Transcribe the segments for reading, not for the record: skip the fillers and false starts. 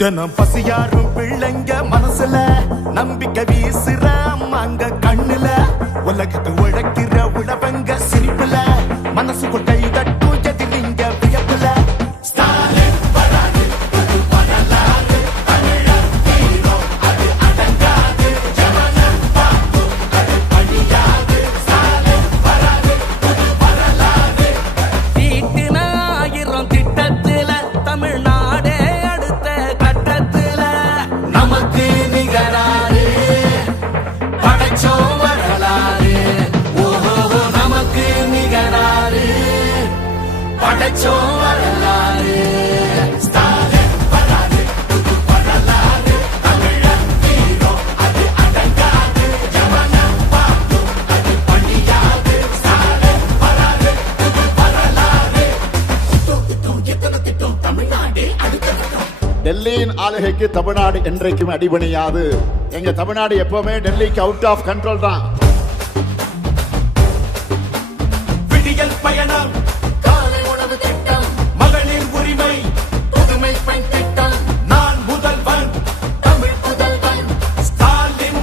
தினம் பசியாரும் பிள்ளைங்க மனசுல நம்பிக்கை வீசுற அம்மாங்க கண்ணுல உலகத்து உழைக்கிற உழவங்க சிரிப்புல மனசுக்குள் கை தட்டும் எதிரிங்க வியப்புல ஸ்டாலின் வராது புது வரலாறு தமிழர் வீரம் அது அடங்காது ஜனனம் பார்க்கும் அது அழியாது ஸ்டாலின் வராது புது வரலாறு தீட்டின 1000 திட்டத்துல தமிழ்நாடே அடுத்த கட்டத்துல நமக்கு நிகராறு படைச்சோம் வரலாறு ஓஹோ நமக்கு நிகராறு படைச்சோம் வரலாறு ஸ்டாலின் வராது புது வரலாறு தமிழர் வீரம் அது அடங்காது ஜனனம் பார்க்கும் அது அழியாது ஸ்டாலின் வராது புது வரலாறு திட்டம் எத்தனை திட்டம் தமிழ்நாடே அடுத்த கட்டம் டெல்லியின் ஆளுகைக்கு தமிழ்நாடு என்றைக்கும் அடிபணியாது. எங்க தமிழ்நாடு எப்பவுமே டெல்லிக்கு அவுட் ஆஃப் கண்ட்ரோல் தான். விடியல் பயணம் காலை உணவு திட்டம் மகளிர் உரிமை புதுமை பெண் திட்டம் நான் முதல்வன் தமிழ் புதல்வன் ஸ்டாலின்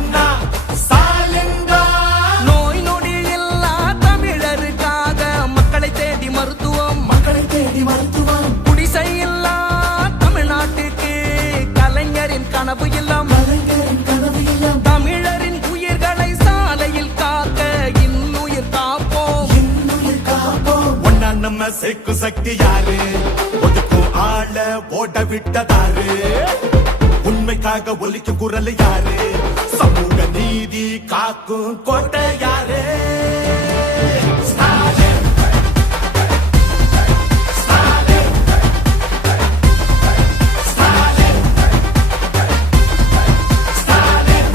நோய் நொடி இல்லா தமிழருக்காக மக்களை தேடி மருத்துவம் குடிசை இல்லா தமிழ்நாட்டுக்கு கலைஞரின் கனவு இல்லம் தமிழரின் உயிர்களை சாலையில் காக்க இன்னுயிர் காப்போம் ஒன்னா நம்ம சேர்க்கும் சக்தி யாரு ஒதுக்கும் ஆள ஓட விட்டதாரு உண்மைக்காக ஒலிக்கும் குரல் யாரு சமூக நீதி காக்கும் கோட்டை யாரு ஸ்டாலின் ஸ்டாலின் ஸ்டாலின் ஸ்டாலின்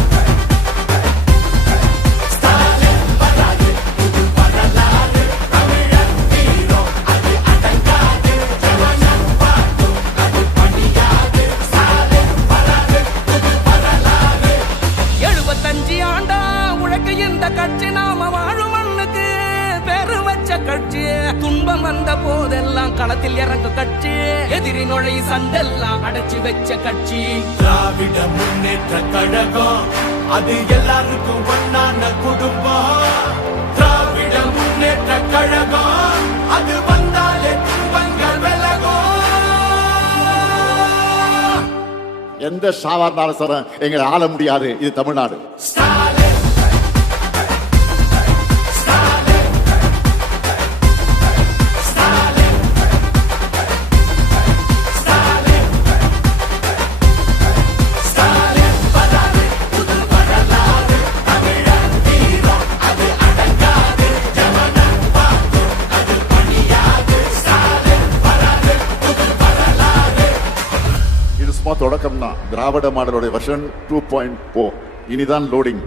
ஸ்டாலின் வராது புது வரலாறு தமிழர் வீரம் அது அடங்காது ஜனனம் பார்க்கும் அது பணியாது ஸ்டாலின் வராது புது வரலாறு 75 ஆண்டா உழைக்க இந்த கட்சி நாம வாழும் மண்ணுக்கு பெரு வச்ச கட்சி துன்பம் வந்த போதெல்லாம் களத்தில் இறங்க கட்சி எதிரி நுழை சண்டெல்லாம் அடைச்சு வச்ச கட்சி திராவிட முன்னேற்ற கழகம் அது எல்லாருக்கும் ஒன்னான குடும்பம் திராவிட முன்னேற்ற கழகம் அது வந்தாலே துன்பங்கள் விலகும் எந்த சாவார்ந்தாலும் சார் எங்களை ஆள முடியாது. இது தமிழ்நாடு. ஸ்டாலின் ஸ்டாலின் ஸ்டாலின் ஸ்டாலின் ஸ்டாலின் வராது புது வரலாறு தமிழர் வீரம் அது அடங்காது ஜனனம் பார்க்கும் அது பணியாது ஸ்டாலின் வராது புது வரலாறு இது சும்மா தொடக்கம் தான். திராவிட மாடலுடைய வெர்ஷன் 2.0 இனிதான் லோடிங்.